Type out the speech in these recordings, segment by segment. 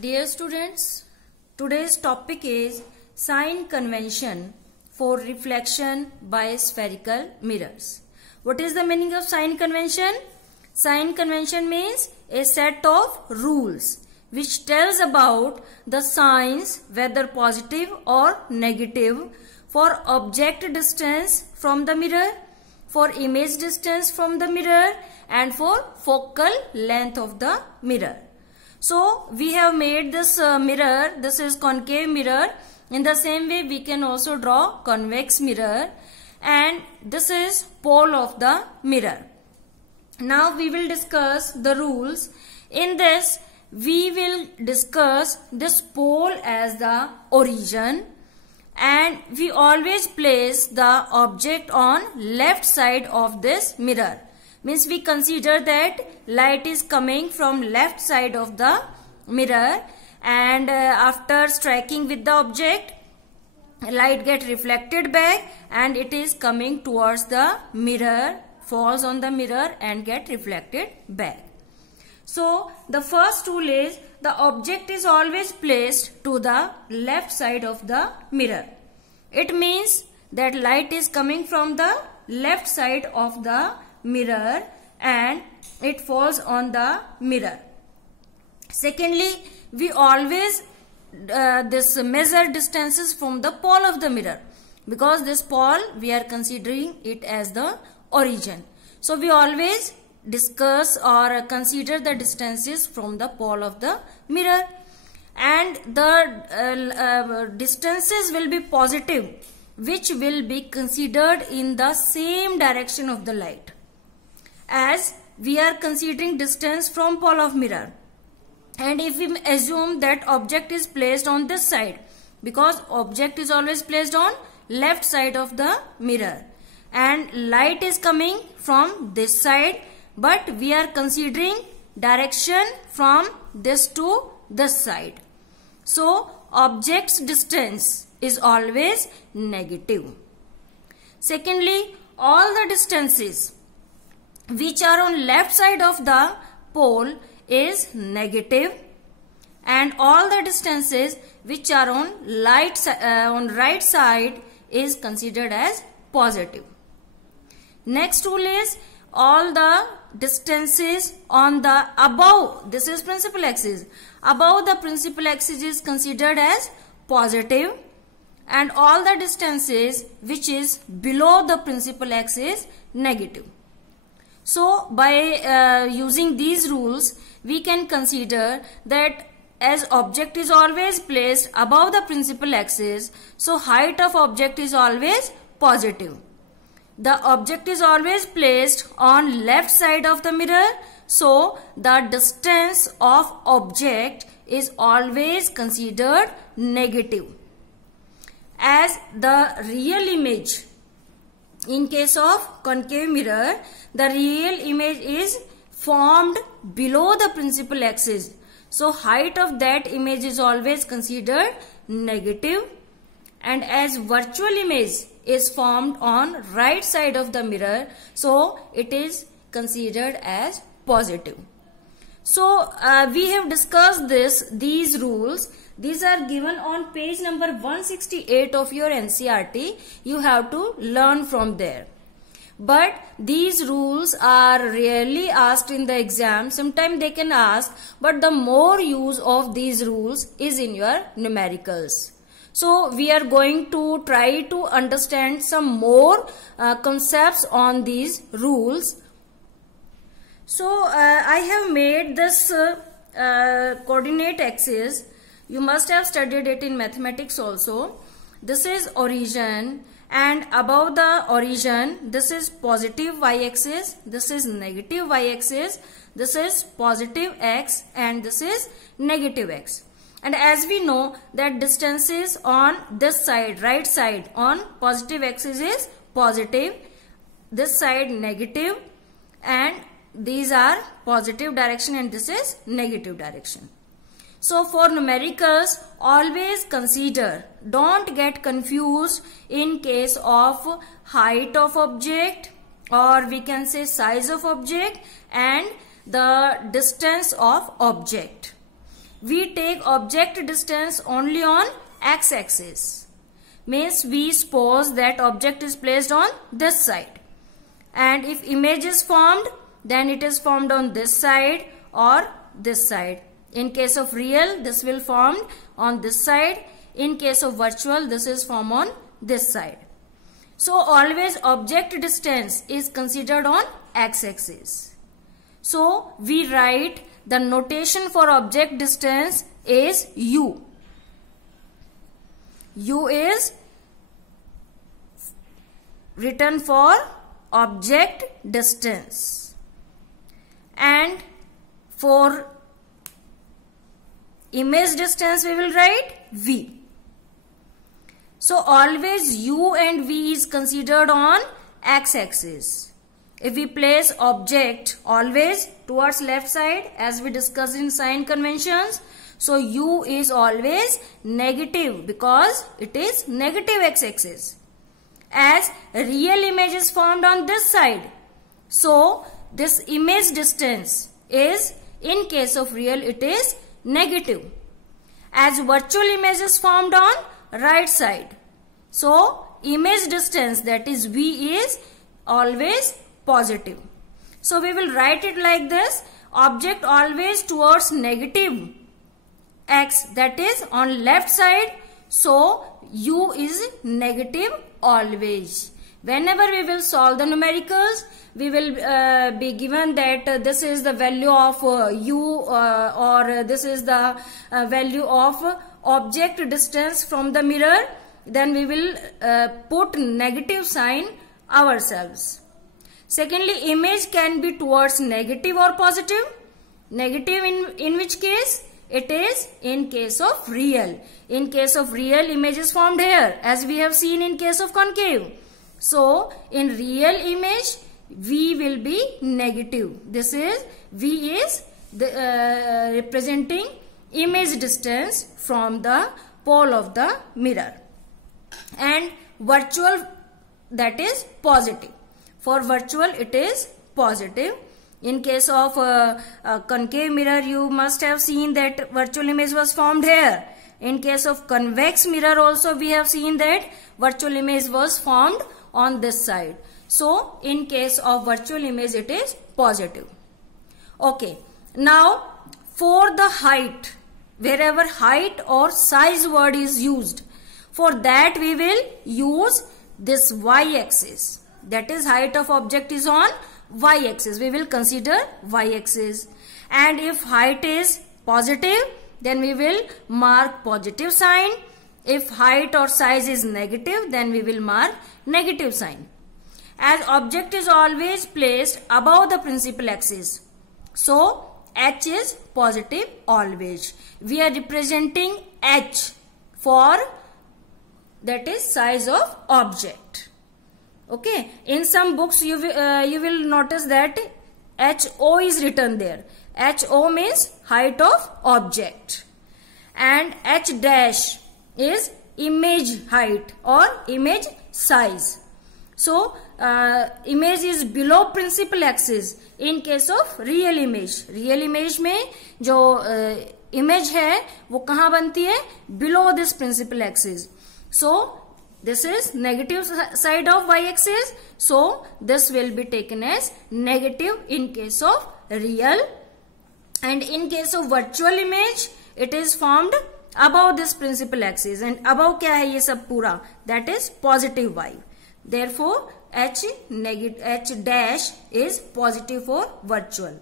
Dear students, today's topic is sign convention for reflection by spherical mirrors. What is the meaning of sign convention? Sign convention means a set of rules which tells about the signs, whether positive or negative, for object distance from the mirror, for image distance from the mirror, and for focal length of the mirror. So we have made this mirror. This is concave mirror. In the same way we can also draw convex mirror, and this is pole of the mirror. Now we will discuss the rules. In this we will discuss this pole as the origin, and we always place the object on left side of this mirror. Means we consider that light is coming from left side of the mirror, and after striking with the object, light get reflected back and it is coming towards the mirror, falls on the mirror and get reflected back. So the first rule is the object is always placed to the left side of the mirror. It means that light is coming from the left side of the mirror and it falls on the mirror. Secondly, we always measure distances from the pole of the mirror, because this pole we are considering it as the origin. So we always discuss or consider the distances from the pole of the mirror, and the distances will be positive, which will be considered in the same direction of the light, as we are considering distance from pole of mirror. And if we assume that object is placed on this side, because object is always placed on left side of the mirror, and light is coming from this side, but we are considering direction from this to this side. So object's distance is always negative. Secondly, all the distances which are on left side of the pole is negative, and all the distances which are on right side is considered as positive. Next rule is all the distances on the above, this is principal axis, above the principal axis is considered as positive, and all the distances which is below the principal axis negative. So by using these rules we can consider that as object is always placed above the principal axis, so height of object is always positive. The object is always placed on left side of the mirror, so the distance of object is always considered negative. As the real image, in case of concave mirror, the real image is formed below the principal axis, so height of that image is always considered negative. And as virtual image is formed on right side of the mirror, so it is considered as positive. So we have discussed these rules. These are given on page number 168 of your NCERT. You have to learn from there. But these rules are rarely asked in the exam. Sometimes they can ask, but the more use of these rules is in your numericals. So we are going to try to understand some more concepts on these rules. So I have made this coordinate axis. You must have studied it in mathematics also. This is origin, and above the origin this is positive y-axis, this is negative y-axis, this is positive x, and this is negative x. And as we know that distances on this side, right side, on positive axis is positive, this side negative, and these are positive direction and this is negative direction. So for numericals, always consider, don't get confused in case of height of object, or we can say size of object, and the distance of object. we take object distance only on x-axis. Means we suppose that object is placed on this side, and if image is formed, then it is formed on this side or this side. In case of real, this will form on this side. In case of virtual, this is formed on this side. So always object distance is considered on x-axis. So we write the notation for object distance is u. U is written for object distance, and for image distance we will write v. So always u and v is considered on x-axis. If we place object always towards left side, as we discussed in sign conventions, so u is always negative because it is negative x-axis. As real image is formed on this side, so this image distance is, in case of real, it is negative. As virtual image is formed on right side, so image distance, that is v, is always positive. So we will write it like this: object always towards negative x, that is on left side, so u is negative always. Whenever we will solve the numericals, we will be given that this is the value of u or this is the value of object distance from the mirror, then we will put negative sign ourselves. Secondly, image can be towards negative or positive. Negative in which case? It is in case of real. In case of real, image is formed here, as we have seen in case of concave. So in real image, v will be negative. This is v is the, representing image distance from the pole of the mirror. And virtual, that is positive. For virtual, it is positive. In case of concave mirror, you must have seen that virtual image was formed here. In case of convex mirror also, we have seen that virtual image was formed on this side. So in case of virtual image, it is positive. Okay. Now for the height, wherever height or size word is used, for that we will use this y-axis. That is, height of object is on y-axis. We will consider y-axis. And if height is positive, then we will mark positive sign. If height or size is negative, then we will mark negative sign. As object is always placed above the principal axis, so h is positive always. We are representing h for, that is, size of object. Okay. In some books you will notice that HO is written there. HO means height of object, and H dash is image height or image size. So image is below principal axis in case of real image. Real image में जो image है वो कहाँ बनती है? Below this principal axis. So this is negative side of y-axis. So this will be taken as negative in case of real. And in case of virtual image, it is formed above this principal axis. And above क्या है ये सब पूरा? That is positive y. Therefore, H dash is positive for virtual.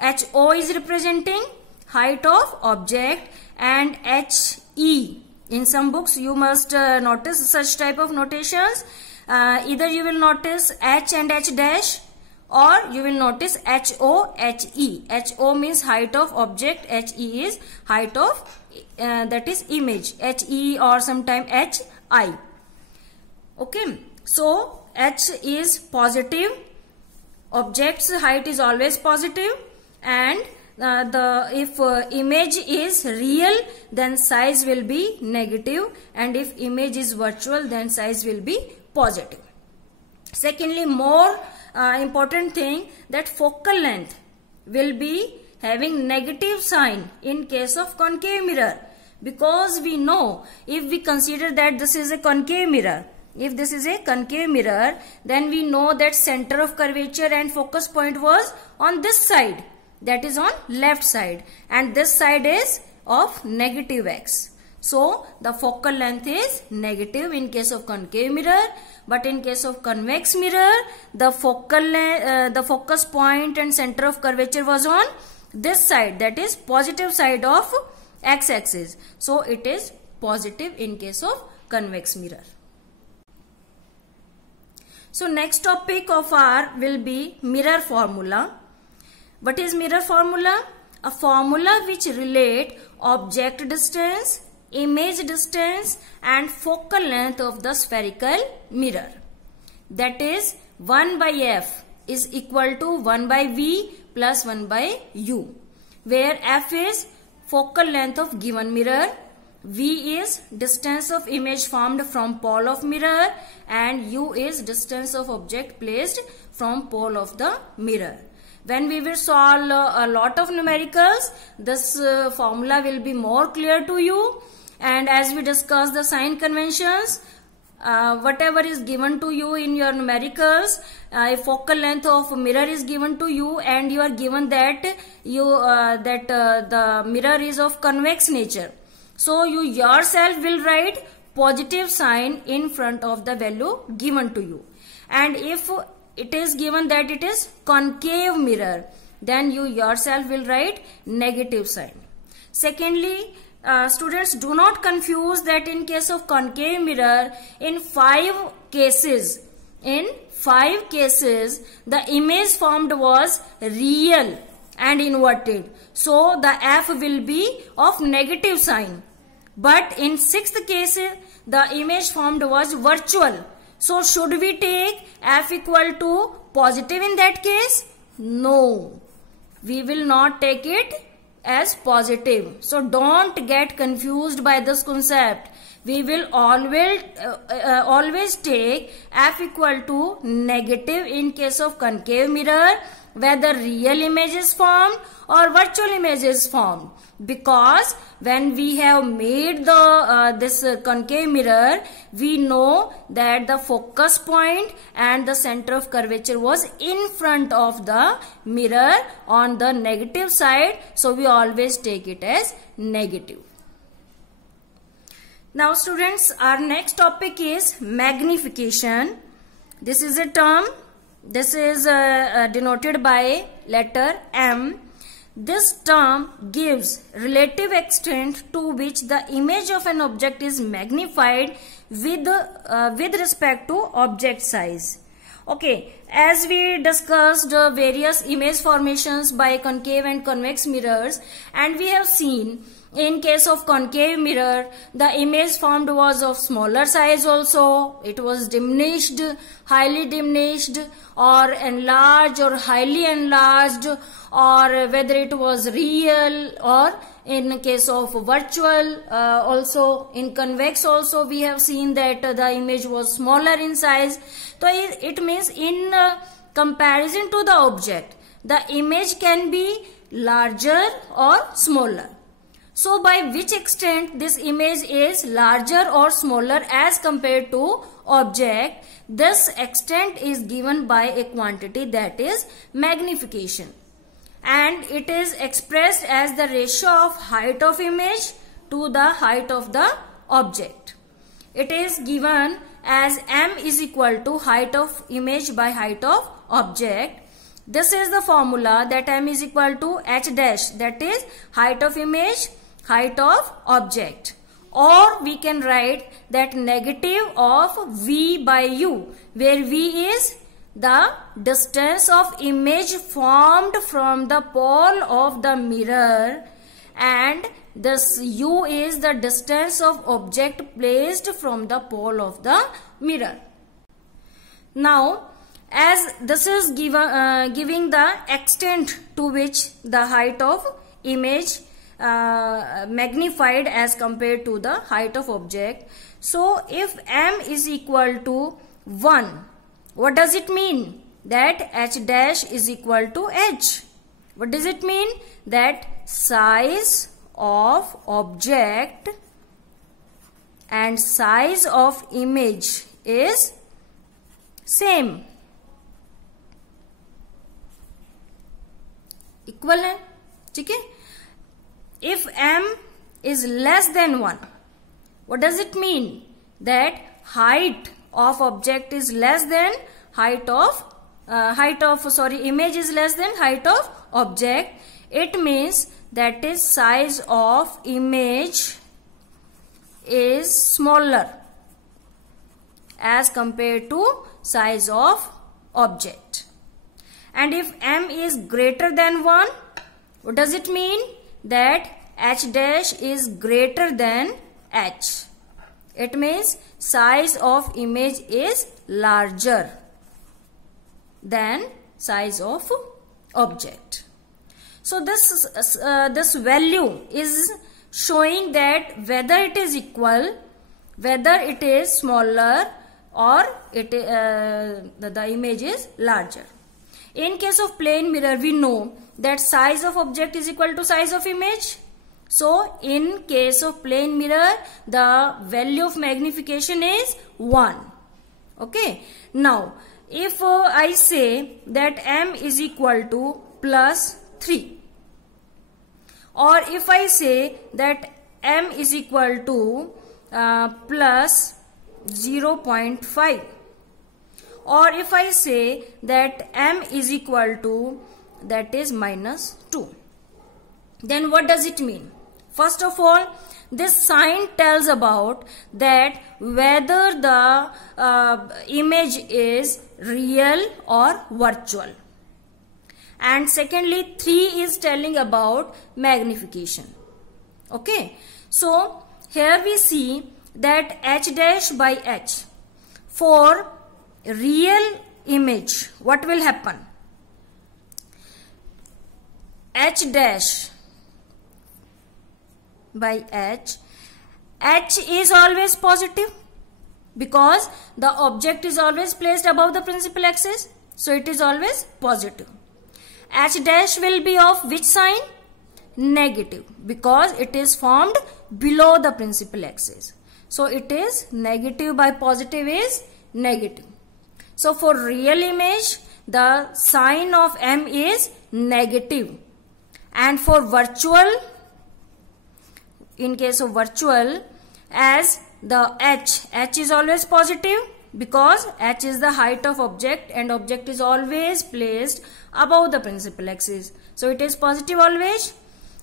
HO is representing height of object, and HE. In some books you must notice such type of notations. Either you will notice H and H dash, or you will notice HO, HE. HO means height of object, HE is height of that is image, HE or sometime HI. Okay. So H is positive, object's height is always positive, and if image is real, then size will be negative, and if image is virtual, then size will be positive. Secondly, more important thing, that focal length will be having negative sign in case of concave mirror, because we know if we consider that this is a concave mirror, if this is a concave mirror, then we know that center of curvature and focus point was on this side, that is on left side, and this side is of negative x. So the focal length is negative in case of concave mirror, but in case of convex mirror, the focus point and center of curvature was on this side, that is positive side of x-axis. So it is positive in case of convex mirror. So next topic of our will be mirror formula. What is mirror formula? A formula which relate object distance, image distance and focal length of the spherical mirror. That is 1 by f is equal to 1 by v plus 1 by u, where f is focal length of given mirror, v is distance of image formed from pole of mirror, and u is distance of object placed from pole of the mirror. When we will solve a lot of numericals, this formula will be more clear to you. And as we discuss the sign conventions, whatever is given to you in your numericals, a focal length of mirror is given to you, and you are given that the mirror is of convex nature. So you yourself will write positive sign in front of the value given to you. And if it is given that it is concave mirror, then you yourself will write negative sign. Secondly, students, do not confuse that in case of concave mirror, in 5 cases, the image formed was real and inverted. So the f will be of negative sign. But in 6th case, the image formed was virtual. So should we take f equal to positive in that case? No, we will not take it as positive. So don't get confused by this concept. We will always take f equal to negative in case of concave mirror, whether real image is formed or virtual image is formed, because when we have made the this concave mirror, we know that the focus point and the center of curvature was in front of the mirror on the negative side, so we always take it as negative. Now students, our next topic is magnification. This is a term. This is denoted by letter M. This term gives relative extent to which the image of an object is magnified with respect to object size. Okay, as we discussed various image formations by concave and convex mirrors, and we have seen in case of concave mirror, the image formed was of smaller size also. It was diminished, highly diminished, or enlarged or highly enlarged, or whether it was real, or in case of virtual also. In convex also we have seen that the image was smaller in size. So it means in comparison to the object, the image can be larger or smaller. So by which extent this image is larger or smaller as compared to object, this extent is given by a quantity, that is magnification. And it is expressed as the ratio of height of image to the height of the object. It is given as m is equal to height of image by height of object. This is the formula, that m is equal to h dash, that is height of image, height of object. Or we can write that negative of v by u, where v is the distance of image formed from the pole of the mirror, and this u is the distance of object placed from the pole of the mirror. Now, as this is giving the extent to which the height of image magnified as compared to the height of object. So if m is equal to 1, what does it mean? That h dash is equal to h. What does it mean? That size of object and size of image is same, equal है. ठीक है. If m is less than 1, what does it mean? That height of object is less than image is less than height of object. It means that is size of image is smaller as compared to size of object. And if m is greater than 1, what does it mean? That h dash is greater than h. It means size of image is larger than size of object. So this value is showing that whether it is equal, whether it is smaller, or the image is larger. In case of plane mirror, we know that size of object is equal to size of image. So in case of plane mirror, the value of magnification is 1. Okay. Now, if I say that m is equal to plus 3, or if I say that m is equal to plus 0.5, or if I say that m is equal to, that is minus 2, then what does it mean? First of all, this sign tells about that whether the image is real or virtual. And secondly, 3 is telling about magnification. Okay. So here we see that h dash by h. For real image, what will happen? H dash by h is always positive because the object is always placed above the principal axis, so it is always positive. H dash will be of which sign? Negative, because it is formed below the principal axis, so it is negative by positive is negative. So for real image, the sign of m is negative, and for virtual, in case of virtual, as the h is always positive because h is the height of object and object is always placed above the principal axis, so it is positive always.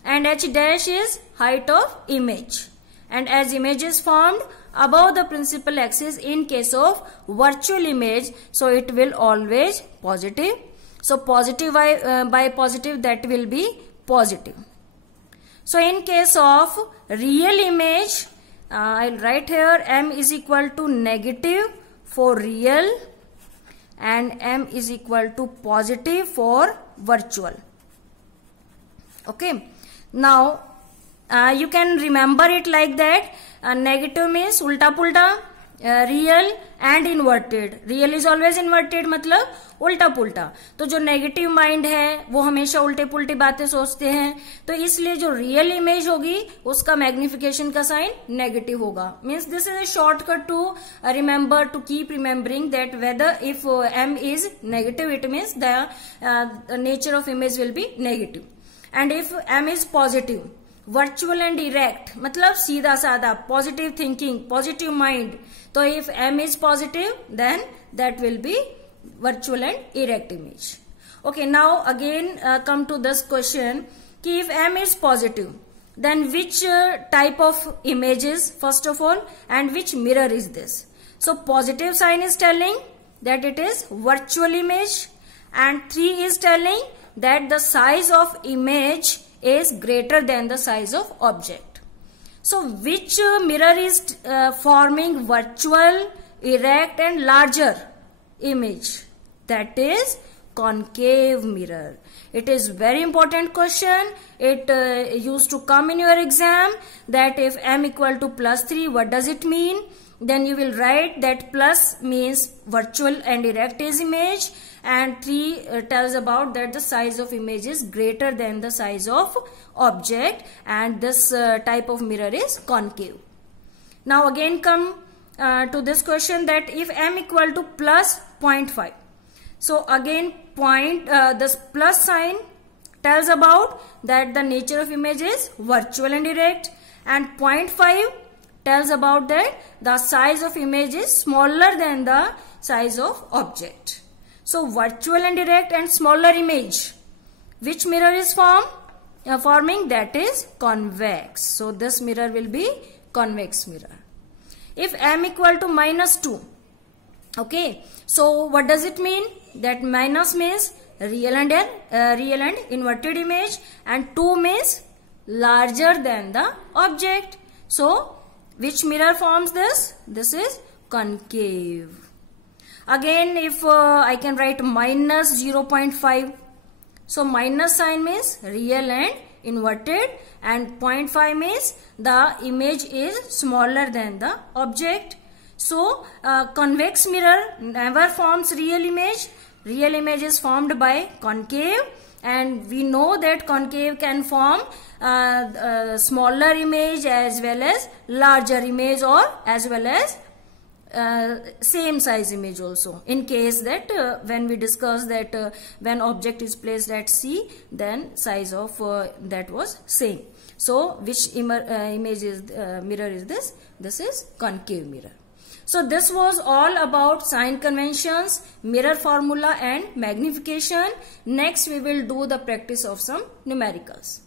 And h dash is height of image, and as image is formed above the principal axis in case of virtual image, so it will always positive. So positive by positive, that will be positive. So in case of real image, I'll write here m is equal to negative for real and m is equal to positive for virtual. Okay. Now you can remember it like that. Negative means ulta pulta, real and inverted. Real is always inverted, मतलब उल्टा पुल्टा. तो जो negative mind है वो हमेशा उल्टे पुल्टी बातें सोचते हैं, तो इसलिए जो रियल इमेज होगी उसका मैग्निफिकेशन का साइन नेगेटिव होगा. Means this is a shortcut to remember, to keep remembering that whether if m is negative, it means the nature of image will be negative. And if m is positive, virtual and erect, मतलब सीधा साधा, positive thinking, positive mind. तो if m is positive, then that will be virtual and erect image. Okay, now again come to this question, कि if m is positive, then which type of images first of all, and which mirror is this? So positive sign is telling that it is virtual image, and 3 is telling that the size of image is greater than the size of object. So which mirror is forming virtual, erect and larger image? That is concave mirror. It is very important question. It used to come in your exam, that if m equal to plus 3, what does it mean? Then you will write that plus means virtual and erect is image, and 3 tells about that the size of image is greater than the size of object, and this type of mirror is concave. Now again come to this question that if m equal to plus 0.5. So again this plus sign tells about that the nature of image is virtual and direct, and 0.5 tells about that the size of image is smaller than the size of object. So virtual and direct and smaller image, which mirror is forming? That is convex. So this mirror will be convex mirror. If m equal to minus 2, okay, so what does it mean? That minus means real and inverted image, and 2 means larger than the object. So which mirror forms this? This is concave. Again, if I can write minus 0.5. So minus sign means real and inverted, and 0.5 means the image is smaller than the object. So convex mirror never forms real image. Real image is formed by concave, and we know that concave can form smaller image as well as larger image, or as well as same size image also, in case that when we discuss that when object is placed at C, then size of that was same. So which image is mirror is this? This is concave mirror. So this was all about sign conventions, mirror formula and magnification. Next we will do the practice of some numericals.